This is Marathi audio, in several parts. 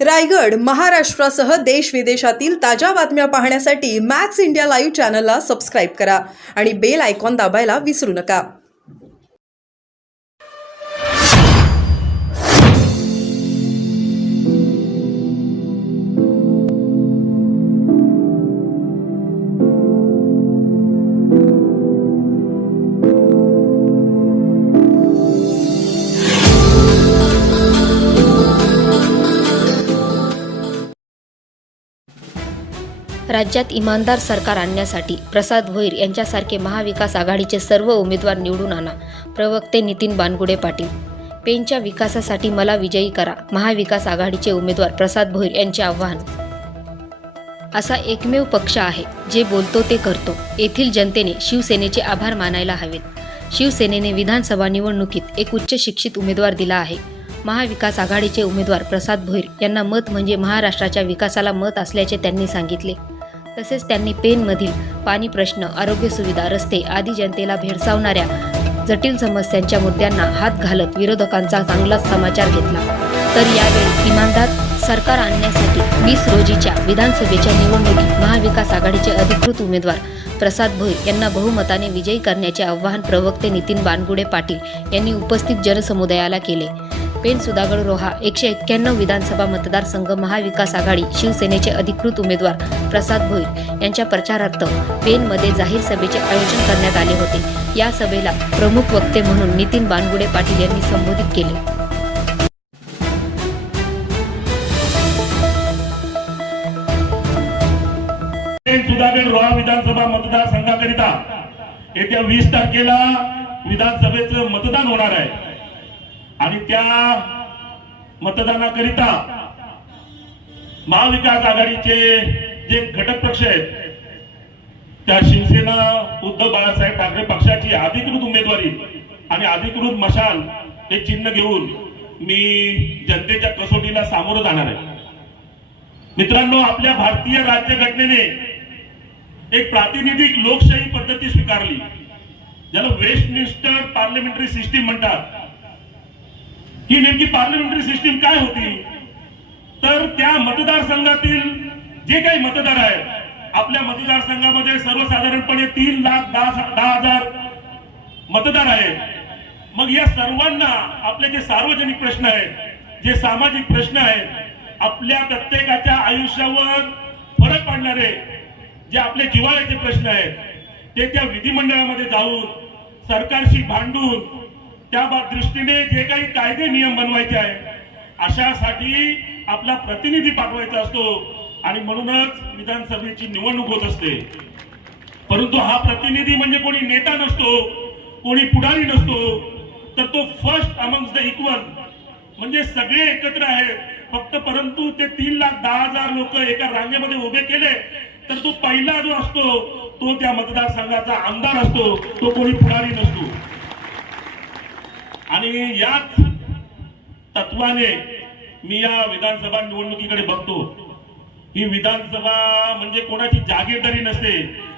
रायगड, महाराष्ट्रासह देश विदेशातील ताज्या बातम्या पाहण्यासाठी मॅक्स इंडिया लाईव्ह चॅनलला सबस्क्राईब करा आणि बेल आयकॉन दाबायला विसरू नका. राज्यात इमानदार सरकार आणण्यासाठी प्रसाद भोईर यांच्यासारखे महाविकास आघाडीचे सर्व उमेदवार निवडून आणा. प्रवक्ते नितीन बानगुडे पाटील. पेणच्या विकासासाठी मला विजयी करा. महाविकास आघाडीचे उमेदवार प्रसाद भोईर यांचे आव्हान. असा एकमेव पक्ष आहे जे बोलतो ते करतो. येथील जनतेने शिवसेनेचे आभार मानायला हवेत. शिवसेनेने विधानसभा निवडणुकीत एक उच्च शिक्षित उमेदवार दिला आहे. महाविकास आघाडीचे उमेदवार प्रसाद भोईर यांना मत म्हणजे महाराष्ट्राच्या विकासाला मत असल्याचे त्यांनी सांगितले. तसेच त्यांनी पेणमधील पाणी प्रश्न, आरोग्य सुविधा, रस्ते आदी जनतेला भेडसावणाऱ्या जटिल समस्यांच्या मुद्द्यांना हात घालत विरोधकांचा चांगलाच समाचार घेतला. तर यावेळी इमानदार सरकार आणण्यासाठी 20 रोजीच्या विधानसभेच्या निवडणुकीत महाविकास आघाडीचे अधिकृत उमेदवार प्रसाद भोईर यांना बहुमताने विजयी करण्याचे आवाहन प्रवक्ते नितीन बानगुडे पाटील यांनी उपस्थित जनसमुदायाला केले. पेण सुधागड रोहा 191 विधानसभा मतदारसंघ महाविकास आघाडी शिवसेनेचे अधिकृत उमेदवार प्रसाद भोईर यांच्या प्रचारार्थ पेणमध्ये जाहीर सभेचे आयोजन करण्यात आले होते. या सभेला प्रमुख वक्ते म्हणून नितीन बानगुडे पाटील यांनी संबोधित केले. पेण सुधागड रोहा विधानसभा मतदारसंघाकरिता येत्या 20 तारखेला विधानसभेचं मतदान होणार आहे आणि त्या मतदानाकरिता महाविकास आघाडीचे जे घटक पक्ष आहेत त्या शिवसेना उद्धव बाळासाहेब ठाकरे पक्षाची अधिकृत उमेदवारी आणि अधिकृत मशाल हे चिन्ह घेऊन मी जनतेच्या कसोटीला सामोरं जाणार आहे. मित्रांनो, आपल्या भारतीय राज्यघटनेने एक प्रातिनिधिक लोकशाही पद्धती स्वीकारली ज्याला वेस्टमिन्स्टर पार्लमेंटरी सिस्टीम म्हणतात. ही नेमकी पार्लमेंटरी सिस्टीम काय होती तर त्या मतदारसंघातील जे काही मतदार आहेत, आपल्या मतदारसंघामध्ये सर्वसाधारणपणे 3,10,000 मतदार आहेत. मग या सर्वांना आपले जे सार्वजनिक प्रश्न आहेत, जे सामाजिक प्रश्न आहेत, आपल्या प्रत्येकाच्या आयुष्यावर फरक पडणारे जे आपले जिव्हाळ्याचे प्रश्न आहेत ते त्या विधिमंडळामध्ये जाऊन सरकारशी भांडून त्या दृष्टीने जे काही कायदे नियम बनवायचे आहे अशासाठी आपला प्रतिनिधी पाठवायचा असतो आणि म्हणूनच विधानसभेची निवडणूक होत असते. परंतु हा प्रतिनिधी म्हणजे कोणी नेता नसतो, कोणी पुढारी नसतो, तर तो फर्स्ट अमंग्स द इक्वल म्हणजे सगळे एकत्र आहेत. फक्त परंतु ते 3,10,000 लोक एका रांगेमध्ये उभे केले तर तो पहिला जो असतो तो त्या मतदारसंघाचा आमदार असतो, तो कोणी पुढारी नसतो. आणि याच तत्वाने मी या विधानसभा निवडणुकीकडे बघतो. ही विधानसभा म्हणजे कोणाची जागीरदारी नसते,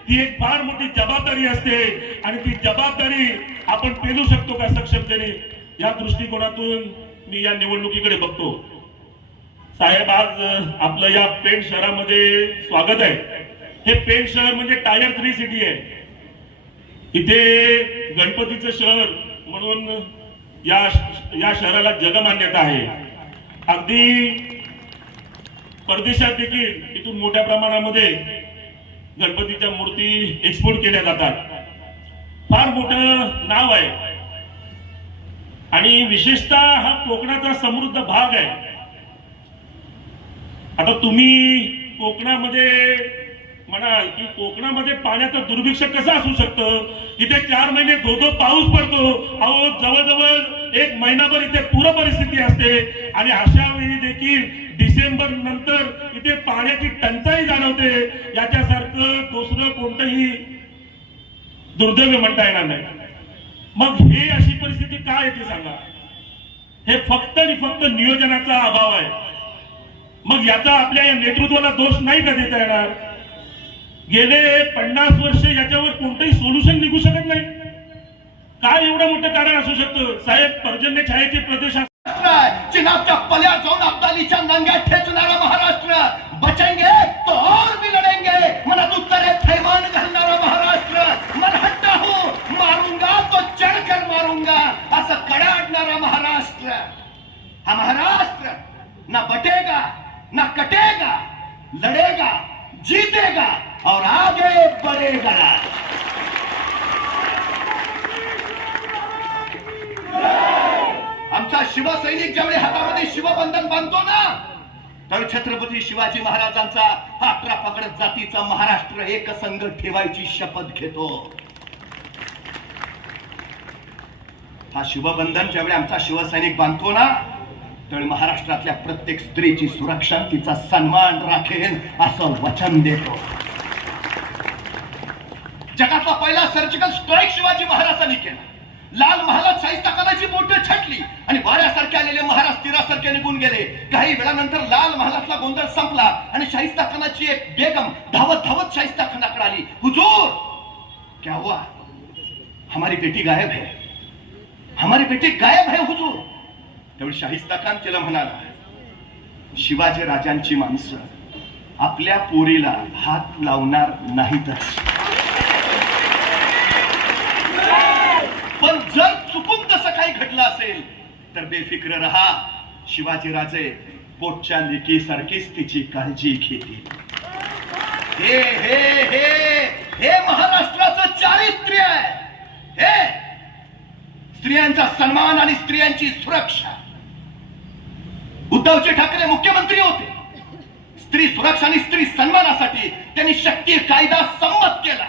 ती एक फार मोठी जबाबदारी असते आणि ती जबाबदारी आपण पेलू शकतो का सक्षमतेने, या दृष्टिकोनातून मी या निवडणुकीकडे बघतो. साहेब, आज आपलं या पेण शहरामध्ये स्वागत आहे. हे पेण शहर म्हणजे टायर 3 सिटी आहे. इथे गणपतीचं शहर म्हणून या शहराला जगमान्यता आहे. अगदी परदेशात देखील इथून मोठ्या प्रमाणामध्ये गणपतीच्या मूर्ती एक्सपोर्ट केल्या जातात. फार मोठं नाव आहे आणि विशेषतः हा कोकणाचा समृद्ध भाग आहे. आता तुम्ही कोकणामध्ये म्हणाल की कोकणामध्ये पाण्याचं दुर्भिक्ष कसं असू शकतं, इथे 4 महिने धो पाऊस पडतो. अहो, जवळजवळ 1 महिनाभर इथे पूर परिस्थिती असते आणि अशा वेळी देखील डिसेंबर नंतर इथे पाण्याची टंचाई जाणवते. याच्यासारखं दुसरं कोणतंही दुर्दैव म्हणता येणार नाही. मग हे अशी परिस्थिती काय येते सांगा? हे फक्त आणि फक्त नियोजनाचा अभाव आहे. मग याचा आपल्या या नेतृत्वाला दोष नाही का देता येणार? गेले 50 वर्ष याच्यावर कोणतंही सोल्युशन निघू शकत नाही. काय एवढं मोठं कारण असू शकतं? साहेब, पर्जन्य छायेचे प्रदेश चिनाबच्या पल्या जाऊन अब्दालीच्या नंग्या ठेचून बटेगा ना कटेगा, लड़ेगा, जीतेगा और आगे बढ़ेगा। आमचा शिवसैनिक ज्यावेळी हातामध्ये शिवबंधन बांधतो ना, तर छत्रपती शिवाजी महाराजांचा हा 18 पगड जातीचा महाराष्ट्र एकसंघ ठेवायची शपथ घेतो। हा शिवबंधन ज्यावेळी आमचा शिवसैनिक बांधतो ना, तर महाराष्ट्रातल्या प्रत्येक स्त्रीची सुरक्षा, तिचा सन्मान राखेन असं वचन देतो। जगातला पहिला सर्जिकल स्ट्राईक शिवाजी महाराजांनी केला। लाल महालात शाहिस्ता खानाची बोटं छटली आणि वाऱ्यासारखे आलेले महाराज तीरासारखे निघून गेले। काही वेळानंतर लाल महालातला गोंधळ संपला आणि शाहिस्ता खानाची एक बेगम धावत धावत शाहिस्ता खानाकडे आली। हुजूर, क्या हुआ? हमारी बेटी गायब है, हमारी बेटी गायब है हुजूर। त्यावेळी शाहिस्ता खान तिला म्हणाला, शिवाजी राजांची माणसं आपल्या पोरीला हात लावणार नाहीतच, पण जर चुकून तसं काही घडलं असेल तर बेफिक्र रहा, शिवाजी राजे पोटच्या लेकीसारखीच तिची काळजी घेतील। हे हे हे हे महाराष्ट्राचं चारित्र्य आहे, हे स्त्रियांचा सन्मान आणि स्त्रियांची सुरक्षा। उद्धवजी ठाकरे मुख्यमंत्री होते, स्त्री सुरक्षा आणि स्त्री सन्मानासाठी त्यांनी शक्ती कायदा संमत केला,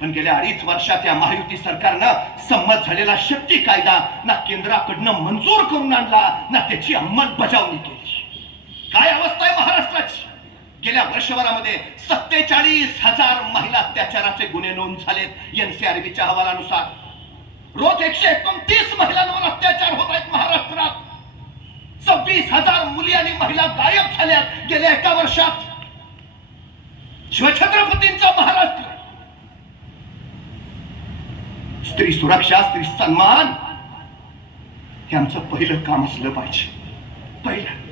पण गेल्या 2.5 वर्षात या महायुती सरकारनं संमत झालेला शक्ती कायदा ना केंद्राकडनं मंजूर करून आणला ना त्याची अंमलबजावणी केली। काय अवस्था आहे महाराष्ट्राची? गेल्या वर्षभरामध्ये 47,000 महिला अत्याचाराचे गुन्हे नोंद झालेत एनसीआरबीच्या अहवालानुसार। रोज 129 महिलांवर अत्याचार होत आहेत महाराष्ट्रात। 26,000 मुली आणि महिला गायब झाल्यात गेल्या 1 वर्षात। शिवछत्रपतींचा महाराष्ट्र, स्त्री सुरक्षा, स्त्री सन्मान हे आमचं पहिलं काम असलं पाहिजे। पहिलं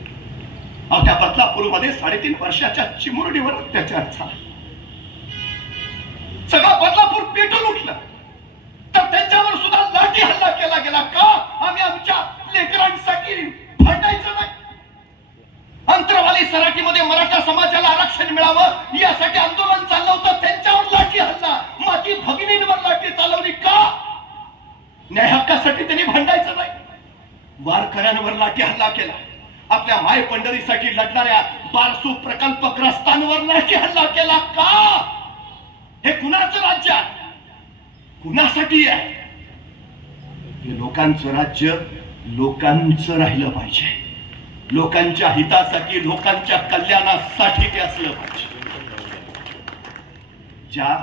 त्या बदलापूरमध्ये 3.5 वर्षाच्या चिमुरडीवर अत्याचार झाला। सगळा बदलापूर पेटून उठलं, तर त्यांच्यावर सुद्धा लाठी हल्ला केला गेला। का? आम्ही आमच्या लेकरांसाठी भांडायचं नाही। अंतरवाली सराटीमध्ये मराठा समाजाला आरक्षण मिळावं यासाठी आंदोलन चाललं होतं, त्यांच्यावर लाठी हल्ला, माती भगिनींवर लाठी चालवली। का? न्याय हक्कासाठी त्यांनी भांडायचं नाही, वारकऱ्यांवर लाठी हल्ला केला। आपल्या माय पंढरीसाठी लढणाऱ्या बारसू प्रकल्पग्रस्तांवर लाठी हल्ला केला। का? हे कुणाचं राज्य आहे? कुणासाठी आहे? हे लोकांचं राज्य लोकांचं राहिलं पाहिजे, लोकांच्या हितासाठी, लोकांच्या कल्याणासाठी ते असलं पाहिजे। ज्या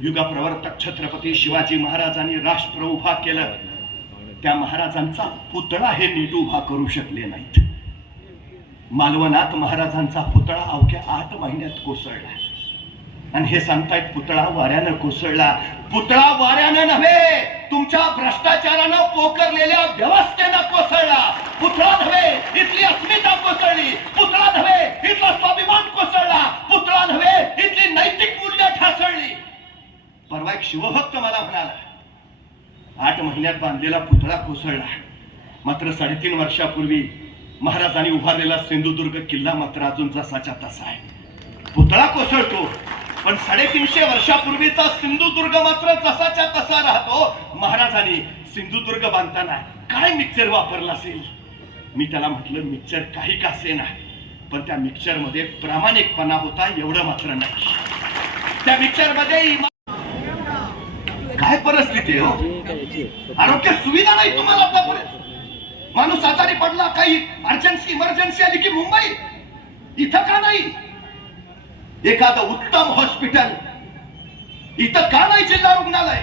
युगप्रवर्तक छत्रपती शिवाजी महाराजांनी राष्ट्र उभा केलं, त्या महाराजांचा पुतळा हे नीट उभा करू शकले नाहीत। मालवणात महाराजांचा पुतळा अवघ्या 8 महिन्यात कोसळला आणि हे सांगतायत पुतळा वाऱ्यानं कोसळला। पुतळा वाऱ्यानं नव्हे, तुमच्या भ्रष्टाचारानं पोकरलेल्या व्यवस्थेनं कोसळला। पुतळा नव्हे, इथली अस्मिता कोसळली। पुतळा नव्हे, इथला स्वाभिमान कोसळला। पुतळा नव्हे, इथली नैतिक मूल्य ढासळली। परवा एक शिवभक्त मला म्हणाला, 8 महिन्यात बांधलेला पुतळा कोसळला, मात्र 3.5 वर्षापूर्वी महाराजांनी उभारलेला सिंधुदुर्ग किल्ला मात्र अजून जसाच्या तसा आहे। पुतळा कोसळतो, पण 350 वर्षापूर्वीचा सिंधुदुर्ग मात्र जसाच्या तसा राहतो। महाराजांनी सिंधुदुर्ग बांधताना काय मिक्सर वापरला असेल? मी त्याला म्हटलं, मिक्सर काही का असेना, पण त्या मिक्सर मध्ये प्रामाणिकपणा होता एवढं मात्र नाही। त्या मिक्सर मध्ये काय परिस्थिती हो, आरोग्य सुविधा नाही तुम्हाला आतापर्यंत। माणूस आजारी पडला, काही अर्जन्सी इमर्जन्सी आली की मुंबई, इथं का नाही? एखादं उत्तम हॉस्पिटल इथं का नाही? जिल्हा रुग्णालय,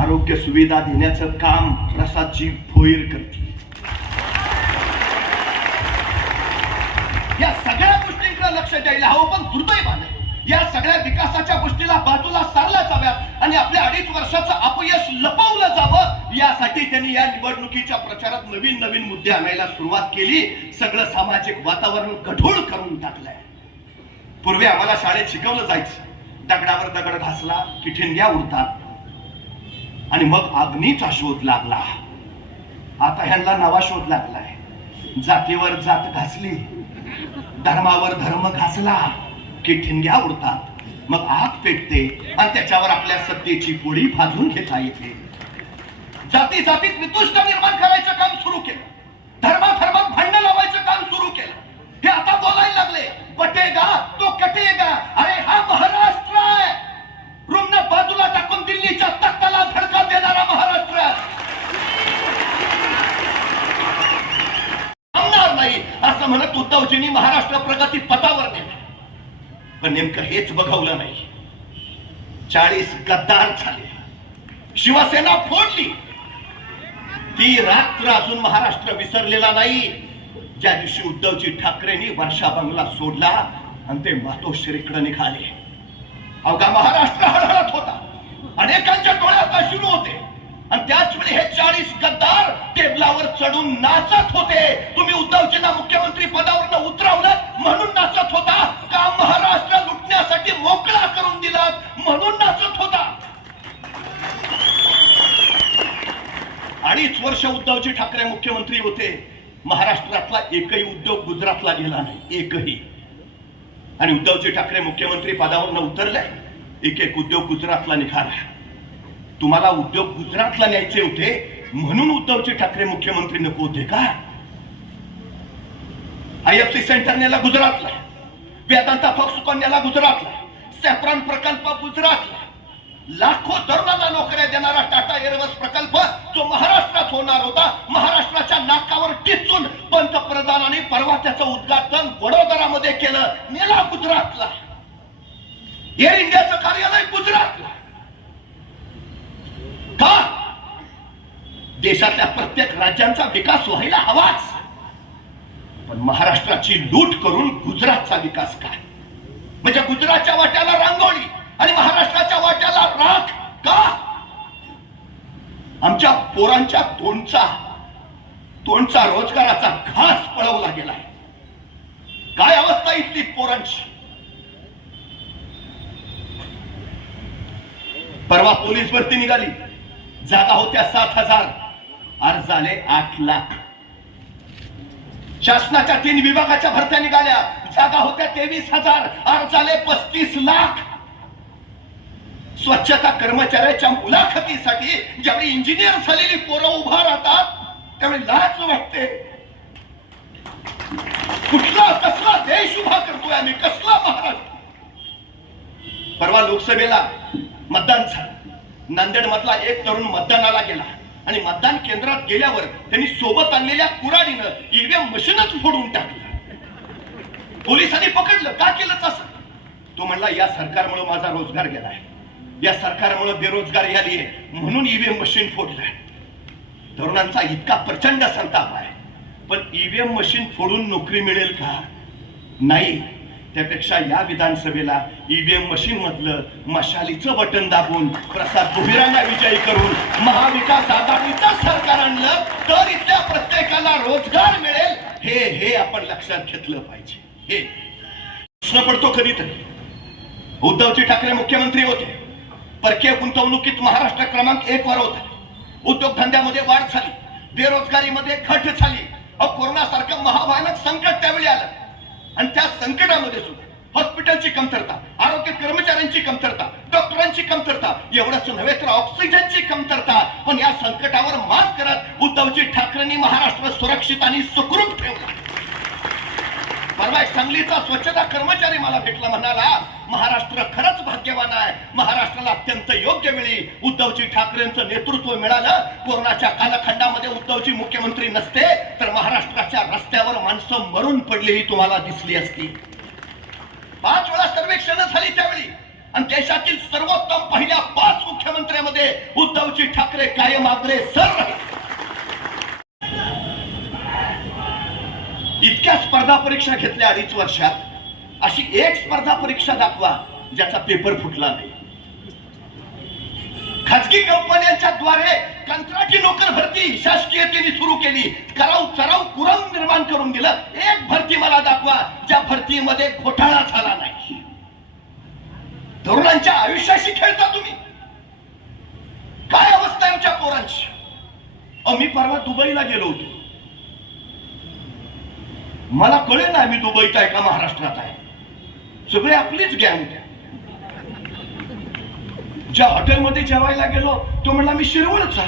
आरोग्य सुविधा देण्याचं काम प्रसादजी भोईर करतील। या सगळ्या गोष्टींकडे लक्ष द्यायला हवं, पण दुर्दैवाने या सगळ्या विकासाच्या गोष्टीला बाजूला सारल्या जाव्यात आणि आपल्या 2.5 वर्षाचं अपयश लपवलं जावं यासाठी त्यांनी या निवडणुकीच्या प्रचारात नवीन नवीन मुद्दे आणायला सुरुवात केली। सगळं सामाजिक वातावरण गढूळ करून टाकलंय। पूर्वी आम्हाला शाळेत शिकवलं जायचं, दगडावर दगड घासला की ठिणग्या उडतात आणि मग अग्नीचा शोध लागला। आता ह्यांना नवा शोध लागलाय, जातीवर जात घासली, धर्मावर धर्म घासला की ठिणग्या उडतात, मग आग पेटते आणि त्याच्यावर आपल्या सत्तेची पोळी भाजून घेता येते. जाती जातीत वितुष्ट निर्माण करायचं काम सुरू केलं, धर्मात भांडण लावायचं काम सुरू केलं. हे आता बोलायला लागले बटेगा तो कटेगा. अरे हा महाराष्ट्र आहे, रुग्ण बाजूला टाकून दिल्लीच्या तख्ताला धडका देणारा महाराष्ट्र थांबणार नाही असं म्हणत उद्धवजींनी महाराष्ट्र प्रगती पथावर नेला. पण नेमकं हेच बघवलं नाही. 40 गद्दार झाले, शिवसेना फोडली. ती रात्र अजून महाराष्ट्र विसरलेला नाही ज्या दिवशी उद्धवजी ठाकरेंनी वर्षा बंगला सोडला आणि ते मातोश्रीकडे निघाले. अवघा महाराष्ट्र हळहळत होता, अनेकांच्या डोळ्यात अश्रू होते आणि त्याच वेळी हे 40 गद्दार टेबलावर चढून नाचत होते. तुम्ही उद्धवजींना मुख्यमंत्री पदावर उतरवलं म्हणून नाचत होता का महाराष्ट्र लुटण्यासाठी मोकळा करून दिला म्हणून नाचत होता? 2.5 वर्ष उद्धवजी ठाकरे मुख्यमंत्री होते. महाराष्ट्रातला एकही उद्योग गुजरातला गेला नाही, एकही. आणि उद्धवजी ठाकरे मुख्यमंत्री पदावर उतरले, एक उद्योग गुजरातला निघाला. तुम्हाला उद्योग गुजरातला न्यायचे होते म्हणून उद्धवजी ठाकरे मुख्यमंत्री नको होते का? IFC सेंटर नेला गुजरातला, वेदांता फॉक्सकॉन गुजरातला, सॅफ्रॉन प्रकल्प गुजरातला, लाखो तरुणांना नोकऱ्या देणारा टाटा एअरवेज प्रकल्प जो महाराष्ट्रात होणार होता, महाराष्ट्राच्या नाकावर टिचून पंतप्रधानांनी परवा त्याचं उद्घाटन वडोदरामध्ये केलं, नेला गुजरातला. एअर इंडियाचं कार्यालय गुजरातला. का? देशातल्या प्रत्येक राज्यांचा विकास व्हायला हवाच, पण महाराष्ट्राची लूट करून गुजरातचा विकास काय? म्हणजे गुजरातच्या वाट्याला रांगोळी आणि महाराष्ट्राच्या वाट्याला राख का? आमच्या पोरांच्या तोंडचा रोजगाराचा घास पळवला गेलाय. काय अवस्था इथली पोरांची? परवा पोलीस भरती निघाली, जागा होत्या 7,000, अर्ज आले 8 लाख. शासनाच्या 3 विभागाच्या भरत्या निघाल्या, जागा होत्या 23,000, अर्ज आले 35 लाख. स्वच्छता कर्मचाऱ्याच्या मुलाखतीसाठी ज्यावेळी इंजिनियर झालेली पोरं उभा राहतात त्यावेळी लाज वाटते. कसला देश उभा करतोय आम्ही, कसला महाराष्ट्र? परवा लोकसभेला मतदान झालं. नांदेड मधला एक तरुण मतदानाला गेला आणि मतदान केंद्रात गेल्यावर त्यांनी सोबत आणलेल्या कुऱ्हाडीनं ईव्हीएम मशीनच फोडून टाकलं. पोलिसांनी पकडलं. का केलं तसं? तो म्हणला या सरकारमुळे माझा रोजगार गेलाय, या सरकारमुळे बेरोजगारी आली आहे म्हणून ईव्हीएम मशीन फोडलंय. तरुणांचा इतका प्रचंड संताप आहे. पण ईव्हीएम मशीन फोडून नोकरी मिळेल का? नाही. त्यापेक्षा या विधानसभेला ईव्हीएम मशीन मधलं मशालीचं बटन दाबून प्रसाद भुविरांना विजयी करून महाविकास आघाडीचं सरकार आणलं तर इथल्या प्रत्येकाला रोजगार मिळेल. हे आपण लक्षात घेतलं पाहिजे. हे प्रश्न पडतो कधीतरी. उद्धवजी ठाकरे मुख्यमंत्री होते, परकीय गुंतवणुकीत महाराष्ट्र क्रमांक 1 वर होता. उद्योगधंद्यामध्ये वाढ झाली, बेरोजगारीमध्ये घट झाली. कोरोना सारखं महाभयानक संकट त्यावेळी आलं आणि त्या संकटामध्ये सुद्धा हॉस्पिटलची कमतरता, आरोग्य कर्मचाऱ्यांची कमतरता, डॉक्टरांची कमतरता, एवढंच नव्हे तर ऑक्सिजनची कमतरता. पण या संकटावर मात करत उद्धवजी ठाकरेंनी महाराष्ट्र सुरक्षित आणि सुखरूप ठेवला. परवा एक सांगलीचा स्वच्छता कर्मचारी मला भेटला, म्हणाला महाराष्ट्र खरंच भाग्यवान आहे, महाराष्ट्राला अत्यंत योग्य वेळी उद्धवजी ठाकरेंचं नेतृत्व मिळालं. कोरोनाच्या कालखंडामध्ये उद्धवजी मुख्यमंत्री नसते तर महाराष्ट्राच्या रस्त्यावर माणसं मरून पडलेली तुम्हाला दिसली असती. 5 वेळा सर्वेक्षण झाली त्यावेळी आणि देशातील सर्वोत्तम पहिल्या 5 मुख्यमंत्र्यांमध्ये उद्धवजी ठाकरे कायम अग्रेसर राहिले. इतक्या स्पर्धा परीक्षा घेतल्या 2.5 वर्षात, अशी एक स्पर्धा परीक्षा दाखवा ज्याचा पेपर फुटला नाही. खाजगी कंपन्यांच्या द्वारे कंत्राटी नोकर भरती शासकीयतेने सुरू केली, चराव कुरम निर्माण करून दिलं. एक भरती मला दाखवा ज्या भरतीमध्ये घोटाळा झाला नाही. तरुणांच्या आयुष्याशी खेळता तुम्ही. काय अवस्था आहे आमच्या पोरांची? मी परवा दुबईला गेलो होतो. मला कळे ना मी दुबईत आहे का महाराष्ट्रात आहे. सगळे आपलीच गँग. ज्या हॉटेलमध्ये जेवायला गेलो तो म्हणला मी शिरवळचा.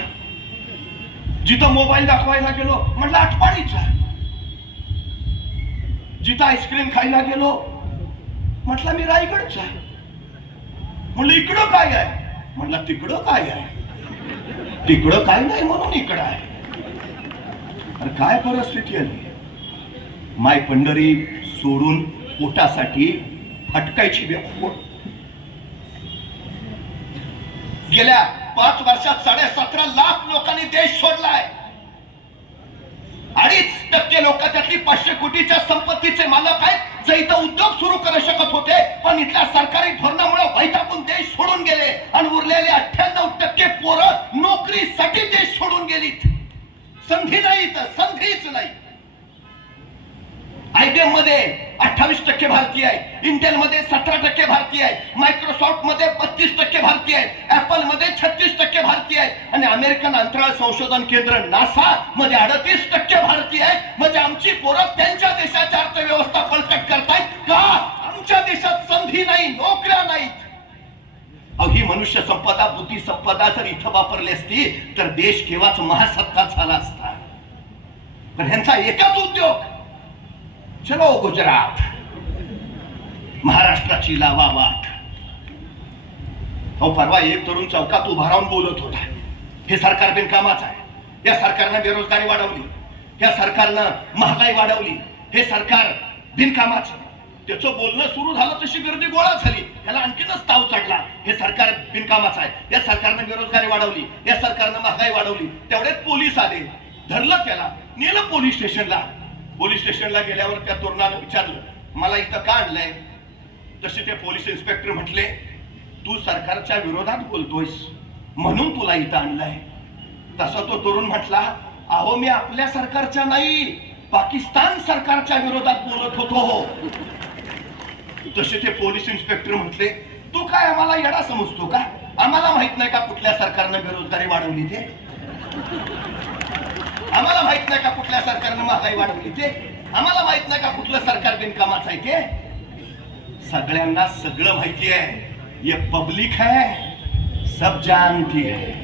जिथं मोबाईल दाखवायला गेलो म्हणला आटपाडीचा. जिथं आईस्क्रीम खायला गेलो म्हटलं मी रायगडचा. म्हणलं इकडं काय आहे. म्हणलं तिकडं काय आहे. तिकडं काय नाही म्हणून इकडं आहे. अरे काय परिस्थिती आली. माय पंढरी सोडून पोटासाठी फटकायची वेळ. गेल्या 5 वर्षात 17.5 लाख लोकांनी देश सोडलाय. 2.5% लोक त्यातली 500 कोटीच्या संपत्तीचे मालक आहेत. जे इथं उद्योग सुरू करू शकत होते पण इथल्या सरकारी धोरणामुळे वैतागून देश सोडून गेले. आणि उरलेले 98% पोरं नोकरीसाठी देश सोडून गेलीत. संधी नाही तर संधीच नाही. IBM मध्ये 28% भारतीय आहे. इंटेल मध्ये 17% भारतीय आहे. मायक्रोसॉफ्ट मध्ये 32% भारतीय आहे. ऍपल मध्ये 36% भारतीय आहे. आणि अमेरिकन अंतराळ संशोधन केंद्र नासा मध्ये 38% भारतीय आहे. म्हणजे आमची पोरं त्यांच्या देशाची अर्थव्यवस्था बळकट करतायत का. आमच्या देशात संधी नाही, नोकऱ्या नाहीत. ही मनुष्य संपदा, बुद्धी संपदा जर इथं वापरली असती तर देश केव्हाच महासत्ता झाला असता. पण ह्यांचा एकच उद्योग, चलो गुजरात, महाराष्ट्राची लावा वाट. परवा एक तरुण चौकात उभा राहून बोलत होता, हे सरकार बिनकामाचं आहे. या सरकारनं बेरोजगारी वाढवली, या सरकारनं महागाई वाढवली, हे सरकार बिनकामाचं. त्याचं बोलणं सुरू झालं तशी गर्दी गोळा झाली. त्याला आणखीनच ताव चढला, हे सरकार बिनकामाचं आहे. या सरकारनं बेरोजगारी वाढवली, या सरकारनं महागाई वाढवली. तेवढ्यात पोलीस आले, धरलं त्याला, नेलं पोलीस स्टेशनला. पोलीस स्टेशनला गेल्यावर त्या तरुणानं विचारलं, मला इथं का आणलंय. तसे ते पोलीस इन्स्पेक्टर म्हटले, तू सरकारच्या विरोधात बोलतोयस म्हणून तुला इथं आणलंय. तसा तो तरुण म्हटला, अहो मी आपल्या सरकारच्या नाही, पाकिस्तान सरकारच्या विरोधात बोलत होतो. तसे ते पोलीस इन्स्पेक्टर म्हटले, तू काय आम्हाला येडा समजतो का. आम्हाला माहित नाही का कुठल्या सरकारनं बेरोजगारी वाढवली ते. आम्हाला माहित नाही का कुठल्या सरकारनं महागाई वाढवली ते. आम्हाला माहित नाही का कुठलं सरकार बिनकामाचं आहे ते. सगळ्यांना सगळं माहिती आहे. ये पब्लिक है, सब जानती है.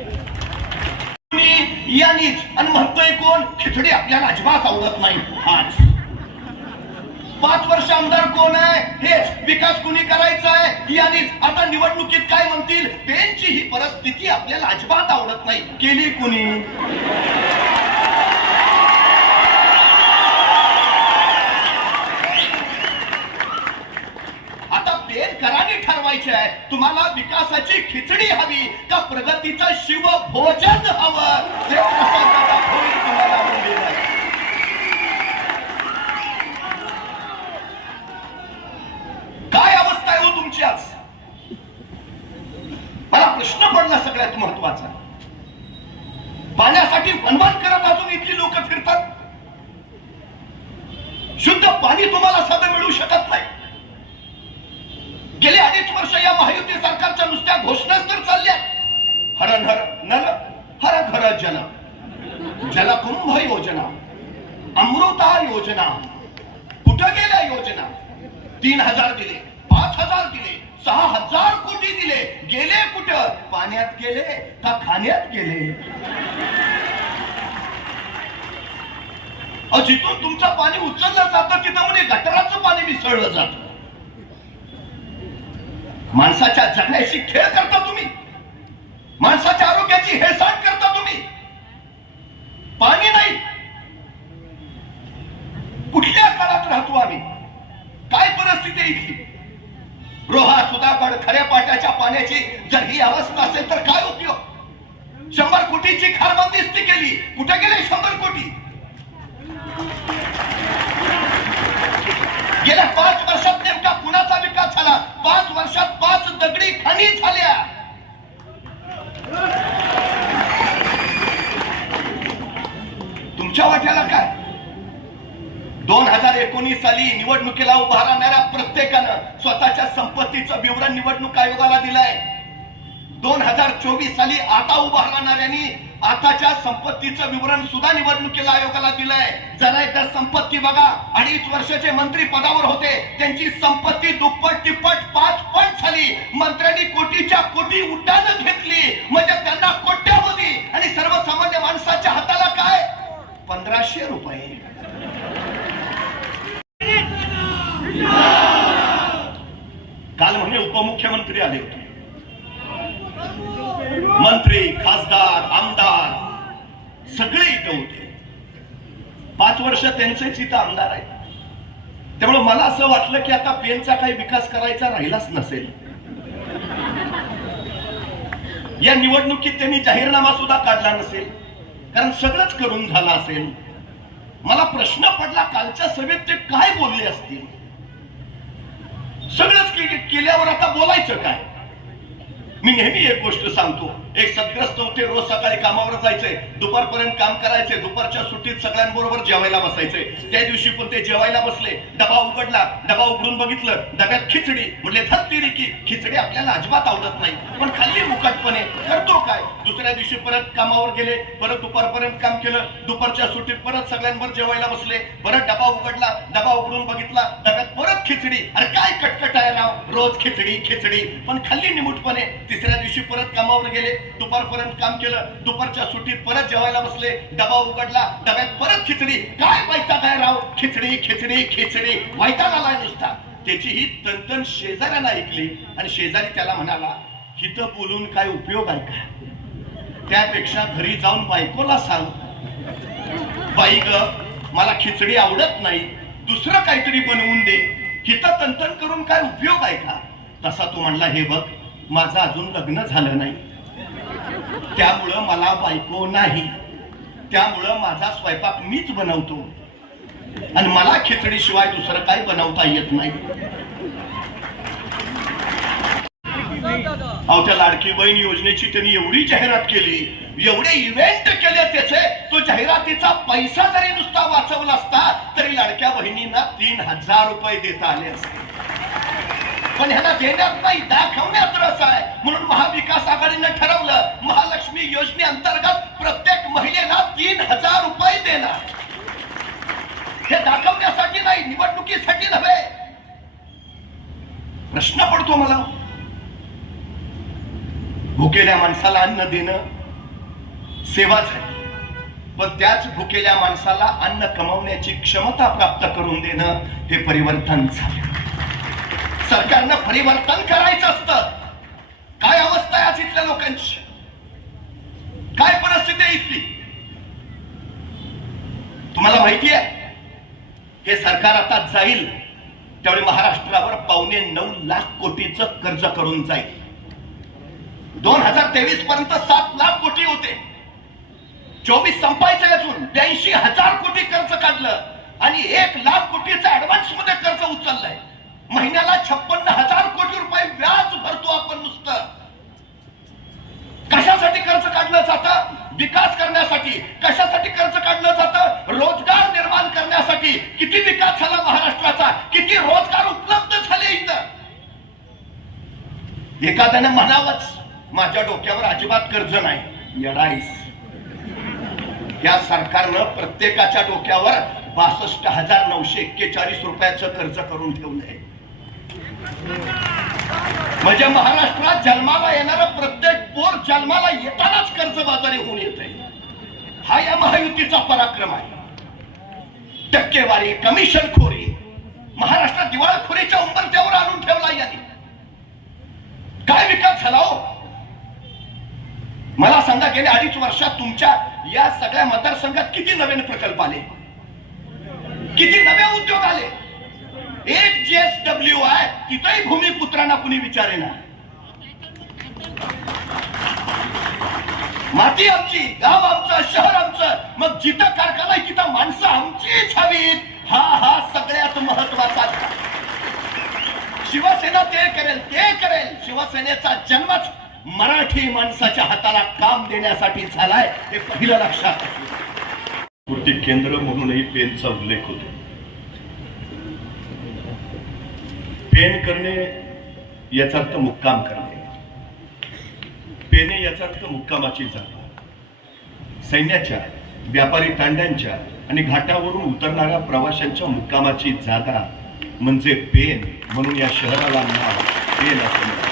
यानीच आणि म्हणतोय कोण, खिचडी आपल्याला अजिबात आवडत नाही. आज 5 वर्ष आमदार कोण आहे, हेच विकास कुणी करायचा आहे यानीच. आता निवडणुकीत काय म्हणतील, त्यांची ही परिस्थिती आपल्याला अजिबात आवडत नाही. केली कुणी. कराने ठरवायचे आहे, तुम्हाला विकासाची खिचडी हवी का प्रगतीचं शिवभोजन हवं. तुम्हाला काय अवस्था आहे हो तुमची आज. मला प्रश्न पडला सगळ्यात महत्वाचा. पाण्यासाठी वनवन करत अजून इथली लोक फिरतात. शुद्ध पाणी तुम्हाला साधं मिळू शकत नाही. गेली 2.5 वर्ष या महायुती सरकारच्या नुसत्या घोषणाच तर चालल्या. हर घर नल, हर घर जल, जलकुंभ योजना, अमृता योजना. कुठं गेल्या योजना. 3,000 दिले, 5,000 दिले, 6,000 कोटी दिले. गेले कुठं. पाण्यात गेले का खाण्यात गेले. जिथून तुमचं पाणी उचललं जातं तिथं म्हणजे गटाराचं पाणी मिसळलं जातं. माणसाच्या जगण्याशी खेळ करता तुम्ही. माणसाच्या आरोग्याची हेळसांड करता तुम्ही. पाणी नाही. कुठल्या काळात राहतो आम्ही. काय परिस्थिती आहे इथली. रोहा सुधागड खऱ्या पाट्याच्या पाण्याची जर ही अवस्था असेल तर काय उपयोग. 100 कोटीची खारबंदिस्ती केली, कुठे गेले 100 कोटी. गेल्या 5 वर्षात नेमका कुणाचा विकास झाला. 5 वर्षात 5 दगडी खाणी झाल्या. तुमच्या वाट्याला काय. 2019 साली निवडणुकीला उभा राहणाऱ्या प्रत्येकानं स्वतःच्या संपत्तीचं विवरण निवडणूक आयोगाला दिलंय. 2024 साली आता उभा राहणाऱ्यांनी आताच्या संपत्तीचं विवरण सुद्धा निवडणुकीला आयोगाला दिलंय. जरा एकदा संपत्ती बघा. 2.5 वर्षाचे मंत्री पदावर होते, त्यांची संपत्ती दुप्पट तिप्पट 5 पट झाली. मंत्र्यांनी कोटीच्या कोटी उड्डाणं घेतली, म्हणजे त्यांना कोट्यावधी, आणि सर्वसामान्य माणसाच्या हाताला काय 1500 रुपये. काल म्हणे उपमुख्यमंत्री आले होते, मंत्री खासदार आमदार सगळे इथे होते. 5 वर्ष त्यांचेच इथं आमदार आहेत. त्यामुळे मला असं वाटलं की आता पेनचा काही विकास करायचा राहिलाच नसेल. या निवडणुकीत त्यांनी जाहीरनामा सुद्धा काढला नसेल, कारण सगळंच करून झालं असेल. मला प्रश्न पडला, कालच्या सभेत ते काय बोलले असतील. सगळंच केल्यावर आता बोलायचं काय. मी नेहमी एक गोष्ट सांगतो, एक सद्ग्रस्त होते, रोज सकाळी कामावर जायचे, दुपारपर्यंत काम करायचे, दुपारच्या सुट्टीत सगळ्यांबरोबर जेवायला बसायचे. त्या दिवशी पण ते जेवायला बसले, डबा उघडला, डबा उघडून बघितलं, डब्यात खिचडी. म्हटले धत्तेरी की खिचडी आपल्याला अजिबात आवडत नाही, पण खाल्ली मुकाटपणे, करतो काय. दुसऱ्या दिवशी परत कामावर गेले, परत दुपारपर्यंत काम केलं, दुपारच्या सुट्टीत परत सगळ्यांवर जेवायला बसले, परत डबा उघडला, डबा उघडून बघितला, डब्यात परत खिचडी. अरे काय कटकट आहे राव, रोज खिचडी खिचडी, पण खाल्ली निमूटपणे. तिसऱ्या दिवशी परत कामावर गेले, दुपारपर्यंत काम केलं, दुपारच्या सुट्टीत परत जेवायला बसले, डबा उघडला, डब्यात परत खिचडी. काय वैताग आहे राव, खिचडी खिचडी खिचडी, वैताग आलाय नुसता. त्याची ही तनतन शेजाऱ्यानं ऐकली, आणि शेजारी त्याला म्हणाला, हिथं बोलून काय उपयोग आहे का, त्यापेक्षा घरी जाऊन बायकोला सांग, बाई ग मला खिचडी आवडत नाही, दुसरं काहीतरी बनवून दे, हिथं तनतन करून काय उपयोग आहे का. तसा तो म्हणला, हे बघ माझं अजून लग्न झालं नाही, त्यामुळं मला बायको नाही, त्यामुळं माझा स्वयंपाक मीच बनवतो, आणि मला खिचडी शिवाय दुसरं काही बनवता येत नाही. अहो, त्या लाडकी बहीण योजनेची त्यांनी एवढी जाहिरात केली, एवढे इव्हेंट केले त्याचे, तो जाहिरातीचा पैसा जरी नुसता वाचवला असता तरी लाडक्या बहिणींना 3000 रुपये देता आले असते. पण ह्याला देण्यात नाही, दाखवण्यात रस आहे. म्हणून महाविकास आघाडीने ठरवलं, महालक्ष्मी योजनेअंतर्गत प्रत्येक महिलेला 3000 रुपये देणार. हे दाखवण्यासाठी नाही, निवडणुकीसाठी नव्हे. प्रश्न पडतो मला, भुकेल्या माणसाला अन्न देणं सेवाच आहे, पण त्याच भुकेल्या माणसाला अन्न कमवण्याची क्षमता प्राप्त करून देणं हे परिवर्तन झालं. सरकारनं परिवर्तन करायचं असतं. काय अवस्था आहे आज इथल्या लोकांची, काय परिस्थिती आहे इथली, तुम्हाला माहिती आहे. हे सरकार आता जाईल त्यावेळी महाराष्ट्रावर 9.25 लाख कोटीचं कर्ज करून जाईल. 2023 पर्यंत 7 लाख कोटी होते, 24 संपायचं अजून 82,000 कोटी कर्ज काढलं, आणि 1 लाख कोटीचं ऍडव्हान्स मध्ये कर्ज उचललंय. महिन्याला 56,000 कोटी रुपये व्याज भरतो आपण नुसतं. कशासाठी कर्ज काढलं जातं, विकास करण्यासाठी. कशासाठी कर्ज काढलं जातं, रोजगार निर्माण करण्यासाठी. किती विकास झाला महाराष्ट्राचा, किती रोजगार उपलब्ध झाले इथं. एखाद्याने म्हणावंच, माझ्या डोक्यावर अजिबात कर्ज नाही, येडाईस. या सरकारनं प्रत्येकाच्या डोक्यावर 62,941 रुपयाचं कर्ज करून ठेवलंय. म्हणजे महाराष्ट्रात जन्माला येणारा प्रत्येक पोर जन्माला येतानाच कर्जबाजारी होऊन येत आहे. हा या महायुतीचा पराक्रम आहे. टक्केवारी, कमिशनखोरी, महाराष्ट्रात दिवाळखोरीच्या उंबरठ्यावर आणून ठेवला यांनी. काय विकास झाला हो, मला सांगा. गेल्या 2.5 वर्षात तुमच्या या सगळ्या मतदारसंघात किती नवीन प्रकल्प आले, किती नवे उद्योग आले. एक JSW आहे, तिथेही भूमिपुत्रांना कुणी विचारेना. माती आमची, गाव आमचं, शहर आमचं, मग जिथं कारखाना आहे तिथं माणसं आमचीच हवीत. हा सगळ्यात महत्वाचा. शिवसेना ते करेल. शिवसेनेचा जन्मच मराठी माणसाच्या हाताला काम देण्यासाठी झालाय, हे पहिलं लक्षात. कृती केंद्र म्हणूनही पेनचा उल्लेख होतो. पेन करणे याचा अर्थ मुक्काम करणे, पेने याचा अर्थ मुक्कामाची जागा. सैन्याच्या, व्यापारी तांड्यांच्या आणि घाटावरून उतरणाऱ्या प्रवाशांच्या मुक्कामाची जागा म्हणजे पेन, म्हणून या शहराला नाव पेन असं म्हणतात.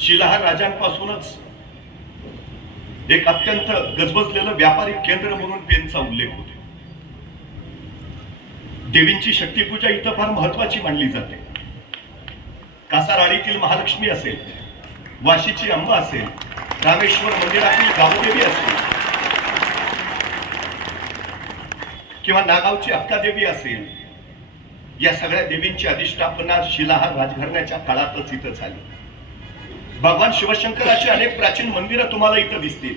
शिलाहार राजांपासूनच एक अत्यंत गजबजलेलं व्यापारी केंद्र म्हणून पेनचा उल्लेख होतो. देवींची शक्तीपूजा इथं फार महत्वाची मानली जाते. कासाराळीतील महालक्ष्मी असेल, वाशीची अंबा असेल, रामेश्वर मंदिरातील गावदेवी असेल किंवा नागावची अक्कादेवी असेल, या सगळ्या देवींची अधिष्ठापना शिलाहार राजघराण्याच्या काळातच इथं झाली. भगवान शिवशंकराची अनेक प्राचीन मंदिरं तुम्हाला इथं दिसतील.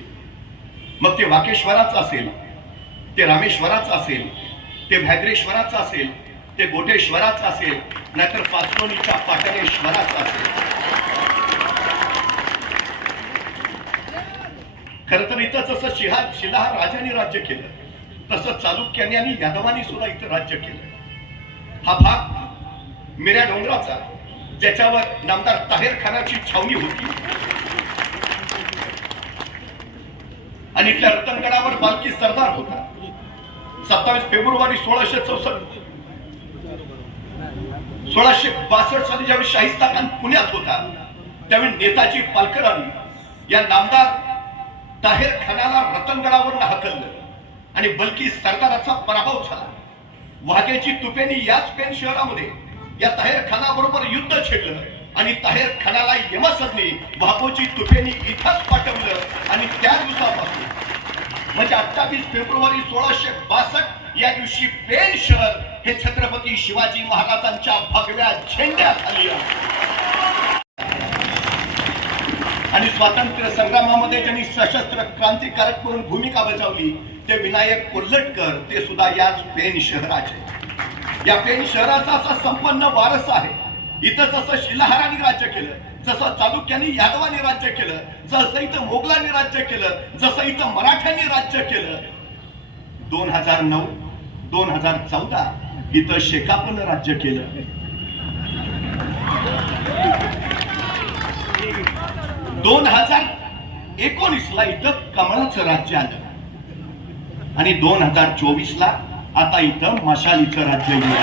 मग ते वाकेश्वराचं असेल, ते रामेश्वराचं असेल, ते व्याघ्रेश्वराचं असेल, ते गोटेश्वराचं असेल, नाहीतर पाचलोणीच्या पाटणेश्वराचं असेल. खर तर इथं जसं शिलाहार राजांनी राज्य केलं, तसं चालुक्यांनी आणि यादवांनी सुद्धा इथं राज्य केलं. हा भाग मिऱ्या डोंगराचा, ज्याच्यावर नामदार ताहेर खानाची छावणी होती, आणि इथल्या रतनगडावर बालकी सरदार होता. 27 फेब्रुवारी 1662 साली ज्यावेळी शाहिस्ता खान पुण्यात होता, त्यावेळी नेताजी पालकरांनी या नामदार ताहेर खानाला रतनगडावर हकललं आणि बल्की सरदाराचा पराभव झाला. वाघेची तुपेनी याच पेन शहरामध्ये या ताहेर खानाबरोबर युद्ध छेडलं आणि ताहेर खानाला यमसदनी वाघोची तुपेनी इथंच पाठवलं. आणि त्या दिवसापासून म्हणजे 28 फेब्रुवारी 1662 या दिवशी पेन शहर हे छत्रपती शिवाजी महाराजांच्या भगव्या झेंड्याखाली आहे. आणि स्वातंत्र्य संग्रामामध्ये ज्यांनी सशस्त्र क्रांतिकारक म्हणून भूमिका बजावली ते विनायक कोल्हटकर, ते सुद्धा याच पेन शहराचे. या पेन शहराचा असा संपन्न वारसा आहे. इथं जसं शिलाहारांनी राज्य केलं, जसं चालुक्यांनी यादवांनी राज्य केलं, जसं इथं मोगलांनी राज्य केलं, जसं इथं मराठ्यांनी राज्य केलं, 2009 2014 इथं शेकापनं राज्य केलं. 2019ला इथं कमळाचं राज्य आलं आणि 2024ला आता इथं मशालीचं राज्य येईल.